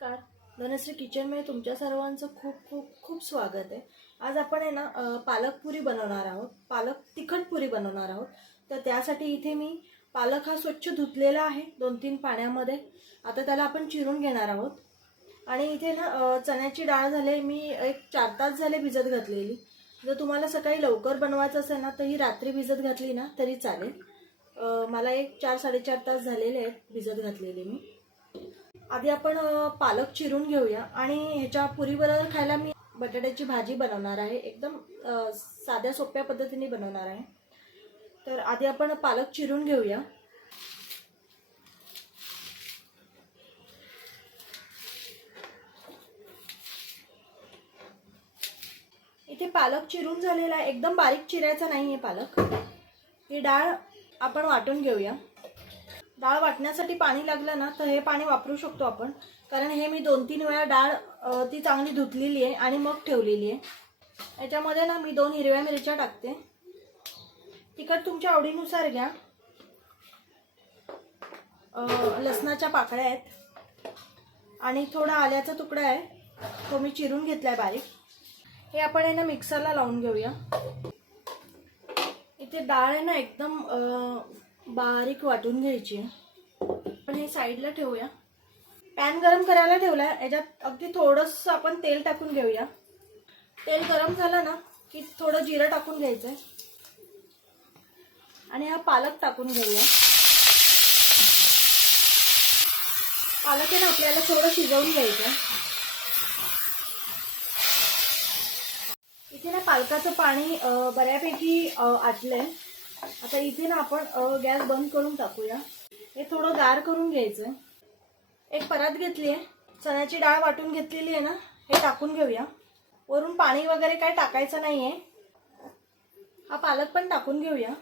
नमस्कार. धनश्री किचनमध्ये तुमच्या सर्वांचं खूप खूप खूप स्वागत आहे. आज आपण आहे ना पालक पुरी बनवणार आहोत. पालक तिखट पुरी बनवणार आहोत. तर त्यासाठी इथे मी पालक हा स्वच्छ धुतलेला आहे दोन तीन पाण्यामध्ये. आता त्याला आपण चिरून घेणार आहोत. आणि इथे ना चण्याची डाळ झाले मी एक चार तास झाले भिजत घातलेली. जर तुम्हाला सकाळी लवकर बनवायचं असेल ना तर ही रात्री भिजत घातली ना तरी चालेल. मला एक चार साडेचार तास झालेले आहेत भिजत घातलेले मी. आधी आपण पालक चिरून घेऊया आणि ह्याच्या पुरीबरोबर खायला मी बटाट्याची भाजी बनवणार आहे. एकदम साध्या सोप्या पद्धतीने बनवणार आहे. तर आधी आपण पालक चिरून घेऊया. इथे पालक चिरून झालेला आहे. एकदम बारीक चिरायचा नाही आहे पालक. ही डाळ आपण वाटून घेऊया. डाळ वाटण्यासाठी पाणी लागलं ना तर हे पाणी वापरू शकतो आपण. कारण हे मी दोन तीन वेळा डाळ ती चांगली धुतलेली आहे आणि मग ठेवलेली आहे. याच्यामध्ये ना मी दोन हिरव्या मिरच्या टाकते. तिखट तुमच्या आवडीनुसार घ्या. लसणाच्या पाकळ्या आहेत. आणि थोडा आल्याचा तुकडा आहे. तो मी चिरून घेतलाय बारीक. हे आपण आहे ना मिक्सरला लावून घेऊया. इथे डाळ आहे ना एकदम बारीक वाटून घ्यायची. पण हे साईडला ठेवूया. पॅन गरम करायला ठेवला याच्यात अगदी थोडंसं आपण तेल टाकून घेऊया. तेल गरम झालं ना की थोडं जिरं टाकून घ्यायचं आहे आणि हा पालक टाकून घेऊया. पालक आहे ना आपल्याला थोडं शिजवून घ्यायचं इथे ना पालकाचं पाणी बऱ्यापैकी आटलंय. आता इथे ना आपण गॅस बंद करून टाकूया. हे थोडं गार करून घ्यायचं. एक परात घेतली आहे. चण्याची डाळ वाटून घेतलेली आहे ना हे टाकून घेऊया. वरून पाणी वगैरे काय टाकायचं नाही आहे हा पालक पण टाकून घेऊया.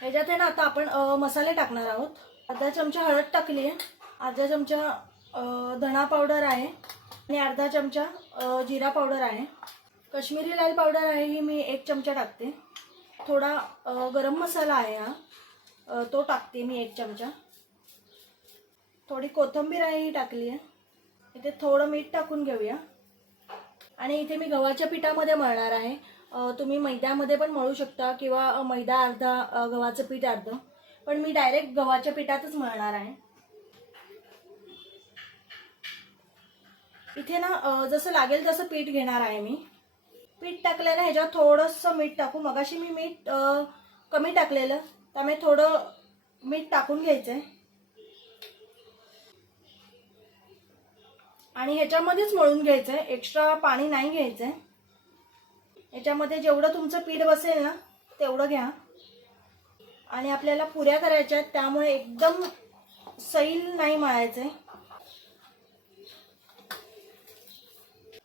ह्याच्यात आहे ना आता आपण मसाले टाकणार आहोत. अर्धा चमचा हळद टाकली आहे. अर्धा चमचा धणा पावडर आहे. आणि अर्धा चमचा जिरा पावडर आहे. कश्मीरी लाल पावडर आहे ही मी एक चमचा टाकते. थोडा गरम मसाला आहे हा. तो टाकते मी एक चमचा. थोडी कोथिंबीर आहे ही टाकली आहे. इथे थोडं मीठ टाकून घेऊया. आणि इथे मी गव्हाच्या पिठामध्ये मळणार आहे. तुम्ही मैद्यामध्ये पण मळू शकता किंवा मैदा अर्धा गव्हाचं पीठ अर्धं. पण मी डायरेक्ट गव्हाच्या पिठातच मळणार आहे. इथे ना जसं लागेल तसं पीठ घेणार आहे मी. पीठ टाकल्यानं ह्याच्यावर थोडंसं मीठ टाकू. मगाशी मी मीठ कमी टाकलेलं त्यामुळे थोडं मीठ टाकून घ्यायचं आहे आणि ह्याच्यामध्येच मळून घ्यायचं आहे एक्स्ट्रा पाणी नाही घ्यायचं आहे याच्यामध्ये जेवढं तुमचं पीठ बसेल ना तेवढं घ्या. आणि आपल्याला पुऱ्या करायच्या आहेत त्यामुळे एकदम सैल नाही मळायचं आहे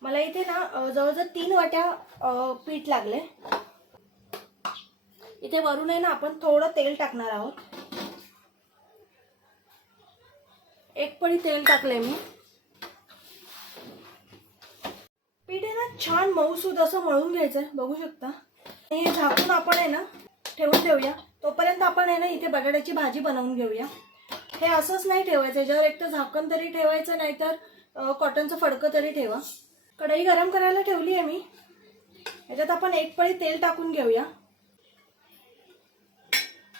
मला इथे ना जवळजवळ तीन वाट्या पीठ लागले इथे वरून आहे ना आपण थोडं तेल टाकणार आहोत. एक पळी तेल टाकले मी. पीठ आहे ना छान मऊसूद असं मळून घ्यायचं आहे बघू शकता. हे झाकून आपण आहे ना ठेवून देऊया तोपर्यंत आपण आहे ना इथे बटाट्याची भाजी बनवून घेऊया. हे असंच नाही ठेवायचं ज्यावर एक तर झाकण तरी ठेवायचं नाही तर कॉटनचं फडकं तरी ठेवा. कढई गरम करायला ठेवली आहे मी. याच्यात आपण एक पळी तेल टाकून घेऊया.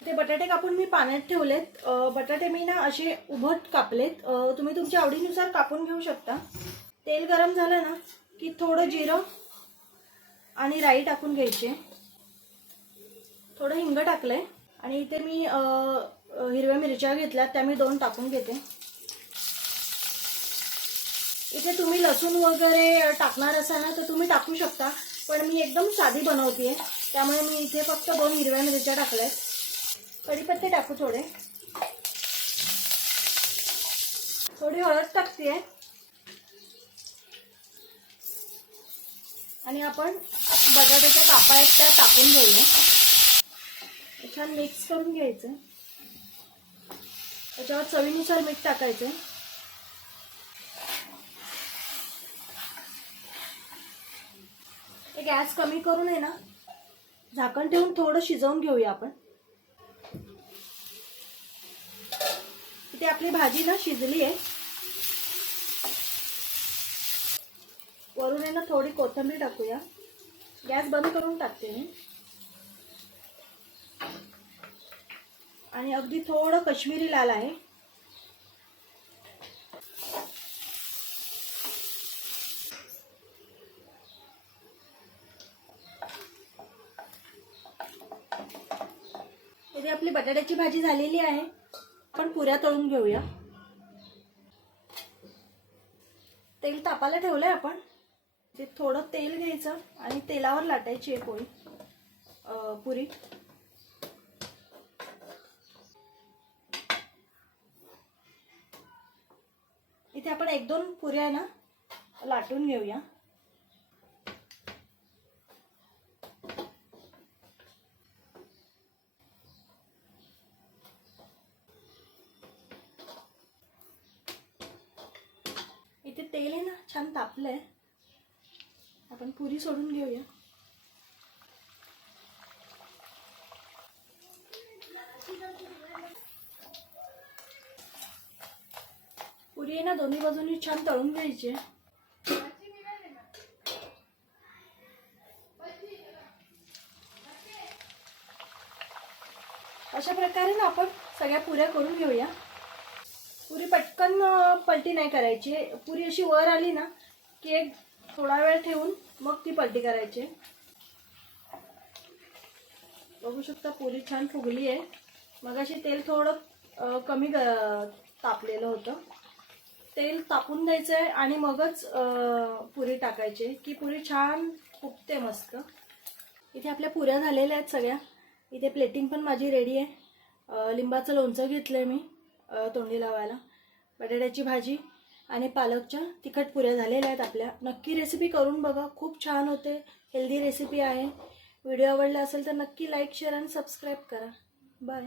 ते बटाटे कापून मी पाण्यात ठेवलेत. बटाटे मी ना असे उभट कापलेत. तुम्ही तुमच्या आवडीनुसार कापून घेऊ शकता. तेल गरम झालं ना की थोडं जिरं आणि राई टाकून घ्यायचे. थोडं हिंग टाकलंय. आणि इथे मी हिरव्या मिरच्या घेतल्या त्या मी दोन टाकून घेते. इथे तुम्ही लसूण वगैरे टाकणार असाल ना तर तुम्ही टाकू शकता. पण मी एकदम साधी बनवते त्यामुळे मी इथे फक्त दोन हिरव्या मिरच्या टाकल्यात. कढीपत्ते टाकू थोडे. थोडी हळद टाकते आणि आपण बटाट्याच्या कापा आहेत त्या टाकून घेऊया. छान मिक्स करून घ्यायचं. त्याच्यावर चवीनुसार मीठ टाकायचं. गॅस कमी करून आहे ना झाकण ठेवून थोडं शिजवून घेऊया आपण. इथे आपली भाजी ना शिजली आहे. वरून आहे ना थोडी कोथिंबीर टाकूया. गॅस बंद करून टाकते मी. आणि अगदी थोडं कश्मीरी लाल आहे. इथे आपली बटाट्याची भाजी झालेली आहे. आपण पुऱ्या तळून घेऊया. तेल तापायला ठेवलंय आपण. ते थोडं तेल घ्यायचं आणि तेलावर लाटायची आहे पोळी पुरी. इथे आपण एक दोन पुऱ्या आहे ना लाटून घेऊया इथे तेल आहे ना छान तापलंय. आपण पुरी सोडून घेऊया. पुरी आहे ना दोन्ही बाजूनी छान तळून घ्यायची. अशा प्रकारे ना आपण सगळ्या पुऱ्या करून घेऊया. पुरी पटकन पलटी नाही करायची. पुरी अशी वर आली ना की एक थोडा वेळ ठेवून मग ती पलटी करायची. बघू शकता पुरी छान फुगली आहे. मग अशी तेल थोडं कमी ग- तापलेलं होतं. तेल तापून द्यायचं आहे आणि मगच पुरी टाकायची. की पुरी छान फुगते मस्त. इथे आपल्या पुऱ्या झालेल्या आहेत सगळ्या. इथे प्लेटिंग पण माझी रेडी आहे. लिंबाचं लोणचं घेतलं आहे मी. तोंडी लावायला. बटाट्याची भाजी आणि पालकच्या तिखट पुऱ्या झालेल्या आहेत आपल्या. नक्की रेसिपी करून बघा. खूप छान होते. हेल्दी रेसिपी आहे. व्हिडिओ आवडला असेल तर नक्की लाईक शेअर आणि सबस्क्राईब करा. बाय